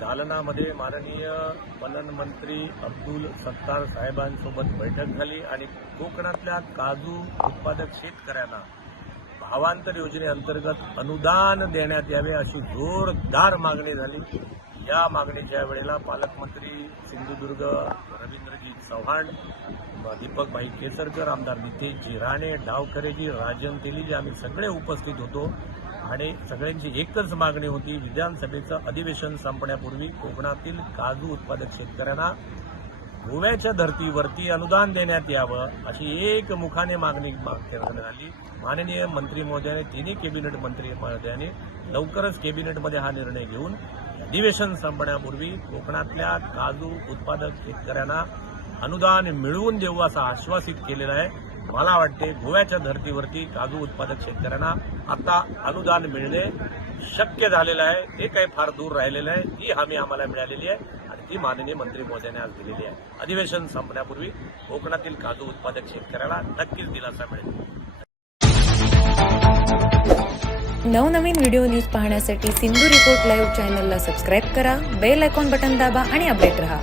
जालनामध्ये माननीय पणन मंत्री अब्दुल सत्तार साहेबांसोबत बैठक झाली आणि कोकणातल्या काजू उत्पादक शेतकऱ्यांना भावांतर योजनेअंतर्गत अनुदान देण्यात यावे अशी जोरदार मागणी झाली. या मागणीच्या वेळेला पालकमंत्री सिंधुदुर्ग रवींद्रजी चव्हाण दीपकभाई केसरकर आमदार नितेशजी राणे डावखरेजी राजन तेलीजी आम्ही सगळे उपस्थित होतो आणि सगळ्यांची एकच मागणी होती विधानसभेचं अधिवेशन संपण्यापूर्वी कोकणातील काजू उत्पादक शेतकऱ्यांना गोव्याच्या धर्तीवरती अनुदान देण्यात यावं अशी एक मुखाने मागणी करण्यात आली माननीय मंत्री महोदयाने तिन्ही कॅबिनेट मंत्री महोदयाने लवकरच कॅबिनेटमध्ये हा निर्णय घेऊन अधिवेशन संपण्यापूर्वी कोकणातल्या काजू उत्पादक शेतकऱ्यांना अनुदान मिळवून देऊ असं आश्वासित केलेलं आहे. मला वाटते गोव्याच्या धर्तीवरती काजू उत्पादक शेतकऱ्यांना आता अनुदान मिळणे शक्य झालेलं आहे. ते काही फार दूर राहिलेलं आहे. ही हमी आम्हाला मिळालेली आहे आणि ती माननीय मंत्री महोदयाने आज दिलेली आहे. अधिवेशन संपण्यापूर्वी कोकणातील काजू उत्पादक शेतकऱ्याला नक्कीच दिलासा मिळेल. नवनवीन व्हिडिओ न्यूज पाहण्यासाठी सिंधू रिपोर्ट लाईव्ह चॅनलला सबस्क्राईब करा बेल आयकॉन बटन दाबा आणि अपडेट रहा.